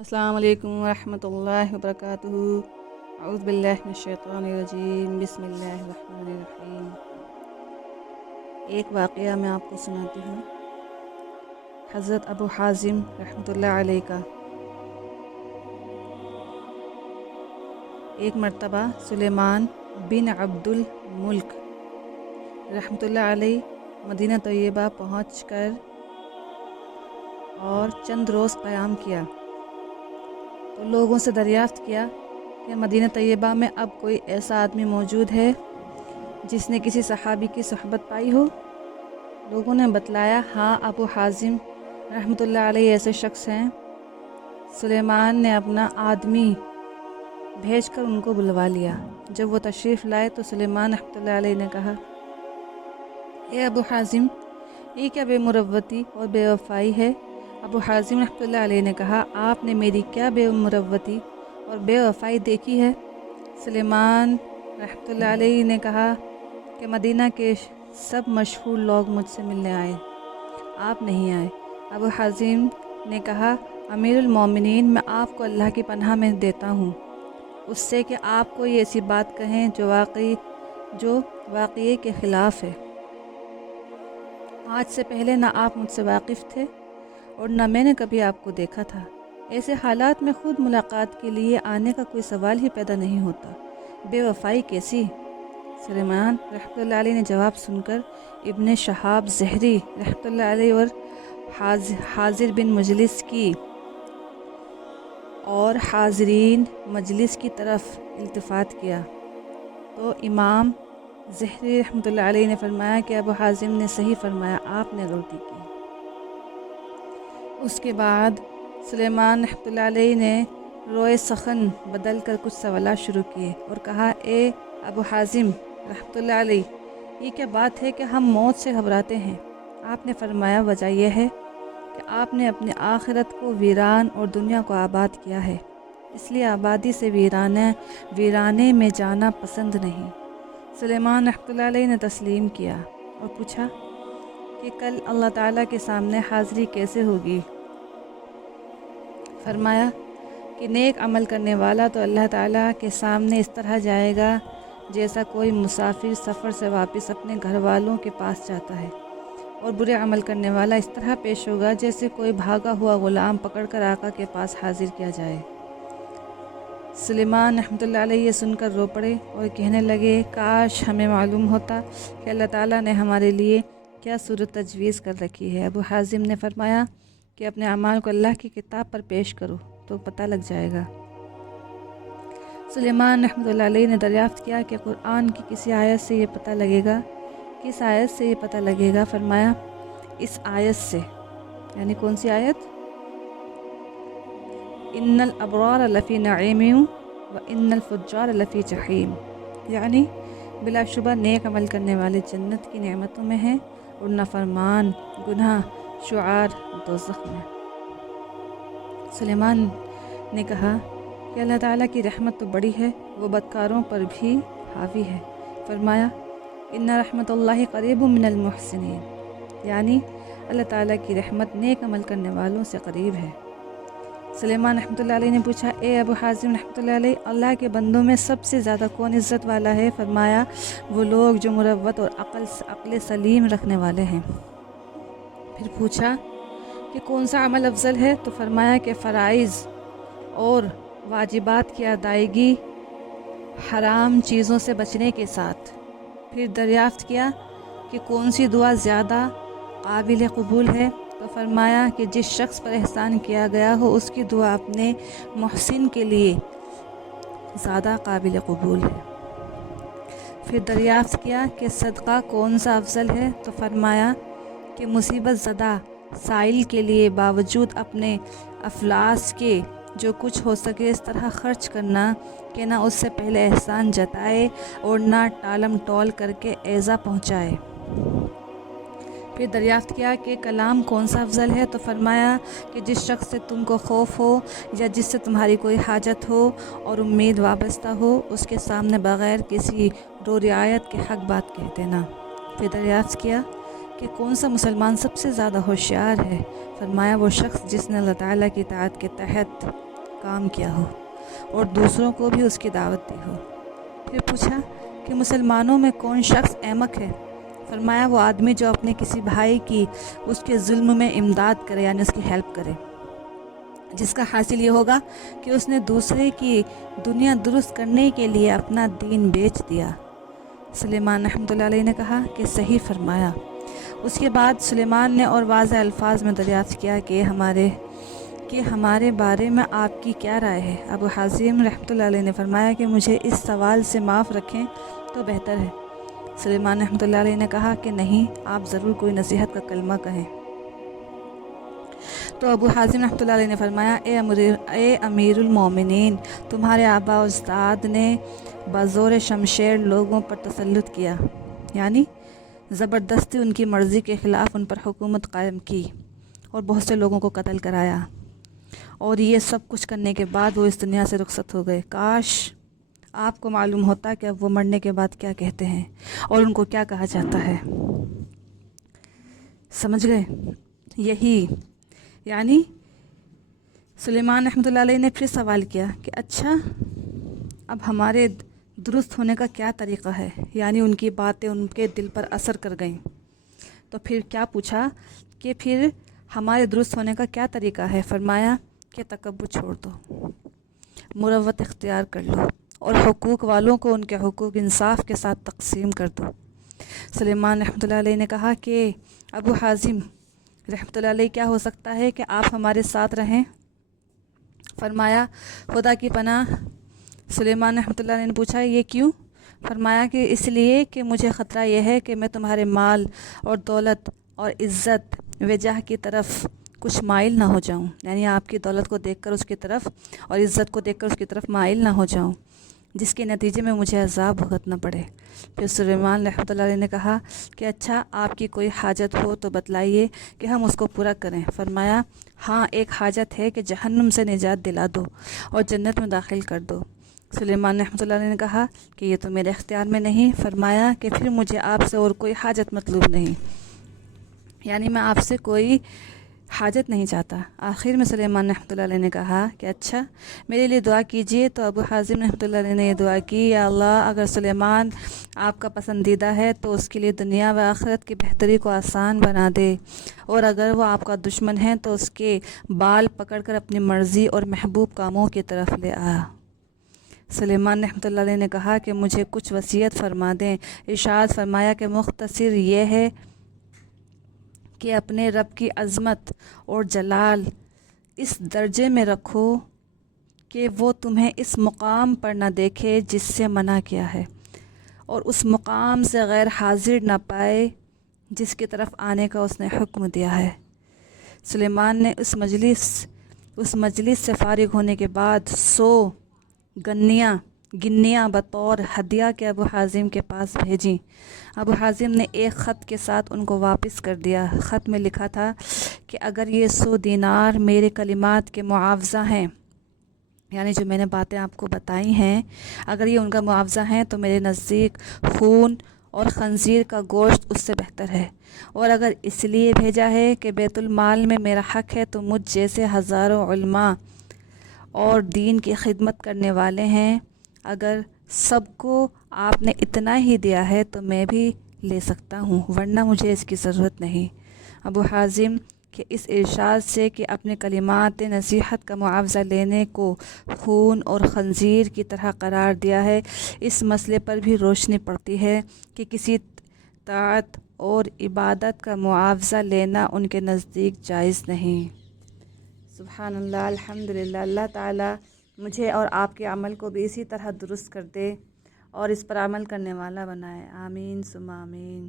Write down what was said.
السلام علیکم ورحمۃ اللہ وبرکاتہ۔ اعوذ باللہ من الشیطان الرجیم، بسم اللہ الرحمن الرحیم۔ ایک واقعہ میں آپ کو سناتی ہوں۔ حضرت ابو حازم رحمۃ اللہ علیہ کا ایک مرتبہ سلیمان بن عبد الملک رحمۃ اللہ علیہ مدینہ طیبہ پہنچ کر اور چند روز قیام کیا تو لوگوں سے دریافت کیا کہ مدینہ طیبہ میں اب کوئی ایسا آدمی موجود ہے جس نے کسی صحابی کی صحبت پائی ہو؟ لوگوں نے بتلایا، ہاں، ابو حازم رحمۃ اللہ علیہ ایسے شخص ہیں۔ سلیمان نے اپنا آدمی بھیج کر ان کو بلوا لیا۔ جب وہ تشریف لائے تو سلیمان رحمۃ اللہ علیہ نے کہا، اے ابو حازم، یہ کیا بے مروتی اور بے وفائی ہے؟ ابو حازم رحمۃ اللہ علیہ نے کہا، آپ نے میری کیا بے مروتی اور بے وفائی دیکھی ہے؟ سلیمان رحمۃ اللہ علیہ نے کہا کہ مدینہ کے سب مشہور لوگ مجھ سے ملنے آئے، آپ نہیں آئے۔ ابو حازم نے کہا، امیر المومنین، میں آپ کو اللہ کی پناہ میں دیتا ہوں اس سے کہ آپ کوئی ایسی بات کہیں جو واقعے کے خلاف ہے۔ آج سے پہلے نہ آپ مجھ سے واقف تھے اور نہ میں نے کبھی آپ کو دیکھا تھا۔ ایسے حالات میں خود ملاقات کے لیے آنے کا کوئی سوال ہی پیدا نہیں ہوتا۔ بے وفائی کیسی؟ سلیمان رحمۃ اللہ علیہ نے جواب سن کر ابن شہاب زہری رحمۃ اللہ علیہ اور حاضر بن مجلس کی اور حاضرین مجلس کی طرف التفات کیا تو امام زہری رحمۃ اللہ علیہ نے فرمایا کہ ابو حازم نے صحیح فرمایا، آپ نے غلطی کی۔ اس کے بعد سلیمان رحمۃ اللہ علیہ نے روئے سخن بدل کر کچھ سوالات شروع کیے اور کہا، اے ابو حازم رحمۃ اللہ علیہ، یہ کیا بات ہے کہ ہم موت سے گھبراتے ہیں؟ آپ نے فرمایا، وجہ یہ ہے کہ آپ نے اپنی آخرت کو ویران اور دنیا کو آباد کیا ہے، اس لیے آبادی سے ویرانے میں جانا پسند نہیں۔ سلیمان رحمۃ اللہ علیہ نے تسلیم کیا اور پوچھا کہ کل اللہ تعالیٰ کے سامنے حاضری کیسے ہوگی؟ فرمایا کہ نیک عمل کرنے والا تو اللہ تعالیٰ کے سامنے اس طرح جائے گا جیسا کوئی مسافر سفر سے واپس اپنے گھر والوں کے پاس جاتا ہے، اور برے عمل کرنے والا اس طرح پیش ہوگا جیسے کوئی بھاگا ہوا غلام پکڑ کر آقا کے پاس حاضر کیا جائے۔ سلیمان رحمۃ اللہ علیہ یہ سن کر رو پڑے اور کہنے لگے، کاش ہمیں معلوم ہوتا کہ اللہ تعالیٰ نے ہمارے لیے کیا صورت تجویز کر رکھی ہے۔ ابو حازم نے فرمایا کہ اپنے اعمال کو اللہ کی کتاب پر پیش کرو تو پتہ لگ جائے گا۔ سلیمان رحمۃ اللہ علیہ نے دریافت کیا کہ قرآن کی کسی آیت سے یہ پتہ لگے گا؟ کس آیت سے یہ پتہ لگے گا؟ فرمایا، اس آیت سے۔ یعنی کون سی آیت؟ ان الابرار لفی نعیم و ان الفجار لفی جحیم، یعنی بلا شبہ نیک عمل کرنے والے جنت کی نعمتوں میں ہیں اور نافرمان گناہ شعار دوزخ میں۔ سلیمان نے کہا کہ اللہ تعالیٰ کی رحمت تو بڑی ہے، وہ بدکاروں پر بھی حاوی ہے۔ فرمایا، ان رحمت اللہ قریب من المحسنین، یعنی اللہ تعالیٰ کی رحمت نیک عمل کرنے والوں سے قریب ہے۔ سلیمان رحمۃ اللہ علیہ نے پوچھا، اے ابو حازم رحمۃ اللہ علیہ، اللہ کے بندوں میں سب سے زیادہ کون عزت والا ہے؟ فرمایا، وہ لوگ جو مروت اور عقل سلیم رکھنے والے ہیں۔ پھر پوچھا کہ کون سا عمل افضل ہے؟ تو فرمایا کہ فرائض اور واجبات کی ادائیگی حرام چیزوں سے بچنے کے ساتھ۔ پھر دریافت کیا کہ کون سی دعا زیادہ قابل قبول ہے؟ تو فرمایا کہ جس شخص پر احسان کیا گیا ہو اس کی دعا اپنے محسن کے لیے زیادہ قابل قبول ہے۔ پھر دریافت کیا کہ صدقہ کون سا افضل ہے؟ تو فرمایا کہ مصیبت زدہ سائل کے لیے باوجود اپنے افلاس کے جو کچھ ہو سکے اس طرح خرچ کرنا کہ نہ اس سے پہلے احسان جتائے اور نہ ٹالم ٹول کر کے ایذا پہنچائے۔ پھر دریافت کیا کہ کلام کون سا افضل ہے؟ تو فرمایا کہ جس شخص سے تم کو خوف ہو یا جس سے تمہاری کوئی حاجت ہو اور امید وابستہ ہو، اس کے سامنے بغیر کسی رو رعایت کے حق بات کہہ دینا۔ پھر دریافت کیا کہ کون سا مسلمان سب سے زیادہ ہوشیار ہے؟ فرمایا، وہ شخص جس نے اللہ تعالیٰ کی اطاعت کے تحت کام کیا ہو اور دوسروں کو بھی اس کی دعوت دی ہو۔ پھر پوچھا کہ مسلمانوں میں کون شخص احمق ہے؟ فرمایا وہ آدمی جو اپنے کسی بھائی کی اس کے ظلم میں امداد کرے، یعنی اس کی ہیلپ کرے، جس کا حاصل یہ ہوگا کہ اس نے دوسرے کی دنیا درست کرنے کے لیے اپنا دین بیچ دیا۔ سلیمان رحمۃ اللہ علیہ نے کہا کہ صحیح فرمایا۔ اس کے بعد سلیمان نے اور واضح الفاظ میں دریافت کیا کہ ہمارے بارے میں آپ کی کیا رائے ہے؟ ابو حازم رحمۃ اللہ علیہ نے فرمایا کہ مجھے اس سوال سے معاف رکھیں تو بہتر ہے۔ سلیمان رحمۃ اللہ علیہ نے کہا کہ نہیں، آپ ضرور کوئی نصیحت کا کلمہ کہیں۔ تو ابو حازم رحمۃ اللہ علیہ نے فرمایا اے امیر المومنین، تمہارے آبا و اجداد نے بزور شمشیر لوگوں پر تسلط کیا، یعنی زبردستی ان کی مرضی کے خلاف ان پر حکومت قائم کی اور بہت سے لوگوں کو قتل کرایا، اور یہ سب کچھ کرنے کے بعد وہ اس دنیا سے رخصت ہو گئے۔ کاش آپ کو معلوم ہوتا کہ اب وہ مرنے کے بعد کیا کہتے ہیں اور ان کو کیا کہا جاتا ہے۔ سمجھ گئے؟ یہی یعنی سلیمان رحمۃ اللہ علیہ نے پھر سوال کیا کہ اچھا اب ہمارے درست ہونے کا کیا طریقہ ہے، یعنی ان کی باتیں ان کے دل پر اثر کر گئیں۔ تو پھر کیا پوچھا کہ پھر ہمارے درست ہونے کا کیا طریقہ ہے؟ فرمایا کہ تکبر چھوڑ دو، مروت اختیار کر لو، اور حقوق والوں کو ان کے حقوق انصاف کے ساتھ تقسیم کر دو۔ سلیمان رحمۃ اللہ علیہ نے کہا کہ ابو حازم رحمۃ اللہ علیہ، کیا ہو سکتا ہے کہ آپ ہمارے ساتھ رہیں؟ فرمایا خدا کی پناہ۔ سلیمان رحمۃ اللہ علیہ نے پوچھا یہ کیوں؟ فرمایا کہ اس لیے کہ مجھے خطرہ یہ ہے کہ میں تمہارے مال اور دولت اور عزت و جاہ کی طرف کچھ مائل نہ ہو جاؤں، یعنی آپ کی دولت کو دیکھ کر اس کی طرف اور عزت کو دیکھ کر اس کی طرف مائل نہ ہو جاؤں، جس کے نتیجے میں مجھے عذاب بھگتنا پڑے۔ پھر سلیمان رحمۃ اللہ علیہ نے کہا کہ اچھا آپ کی کوئی حاجت ہو تو بتلائیے کہ ہم اس کو پورا کریں۔ فرمایا ہاں، ایک حاجت ہے کہ جہنم سے نجات دلا دو اور جنت میں داخل کر دو۔ سلیمان رحمۃ اللہ علیہ نے کہا کہ یہ تو میرے اختیار میں نہیں۔ فرمایا کہ پھر مجھے آپ سے اور کوئی حاجت مطلوب نہیں، یعنی میں آپ سے کوئی حاجت نہیں چاہتا۔ آخر میں سلیمان رحمۃ اللہ علیہ نے کہا کہ اچھا میرے لیے دعا کیجئے۔ تو ابو حازم رحمۃ اللہ علیہ نے یہ دعا کی، یا اللہ اگر سلیمان آپ کا پسندیدہ ہے تو اس کے لیے دنیا و آخرت کی بہتری کو آسان بنا دے، اور اگر وہ آپ کا دشمن ہے تو اس کے بال پکڑ کر اپنی مرضی اور محبوب کاموں کی طرف لے آ۔ سلیمان رحمۃ اللہ علیہ نے کہا کہ مجھے کچھ وصیت فرما دیں۔ ارشاد فرمایا کہ مختصر یہ ہے کہ اپنے رب کی عظمت اور جلال اس درجے میں رکھو کہ وہ تمہیں اس مقام پر نہ دیکھے جس سے منع کیا ہے، اور اس مقام سے غیر حاضر نہ پائے جس کی طرف آنے کا اس نے حکم دیا ہے۔ سلیمان نے اس مجلس سے فارغ ہونے کے بعد 100 گنیاں بطور ہدیہ کے ابو حازم کے پاس بھیجیں۔ ابو حازم نے ایک خط کے ساتھ ان کو واپس کر دیا۔ خط میں لکھا تھا کہ اگر یہ 100 دینار میرے کلمات کے معاوضہ ہیں، یعنی جو میں نے باتیں آپ کو بتائی ہیں، اگر یہ ان کا معاوضہ ہیں تو میرے نزدیک خون اور خنزیر کا گوشت اس سے بہتر ہے، اور اگر اس لیے بھیجا ہے کہ بیت المال میں میرا حق ہے تو مجھ جیسے ہزاروں علماء اور دین کی خدمت کرنے والے ہیں، اگر سب کو آپ نے اتنا ہی دیا ہے تو میں بھی لے سکتا ہوں، ورنہ مجھے اس کی ضرورت نہیں۔ ابو حازم کے اس ارشاد سے کہ اپنے کلمات نصیحت کا معاوضہ لینے کو خون اور خنزیر کی طرح قرار دیا ہے، اس مسئلے پر بھی روشنی پڑتی ہے کہ کسی طاعت اور عبادت کا معاوضہ لینا ان کے نزدیک جائز نہیں۔ سبحان اللہ، الحمدللہ۔ اللہ تعالیٰ مجھے اور آپ کے عمل کو بھی اسی طرح درست کر دے اور اس پر عمل کرنے والا بنائے۔ آمین ثم آمین۔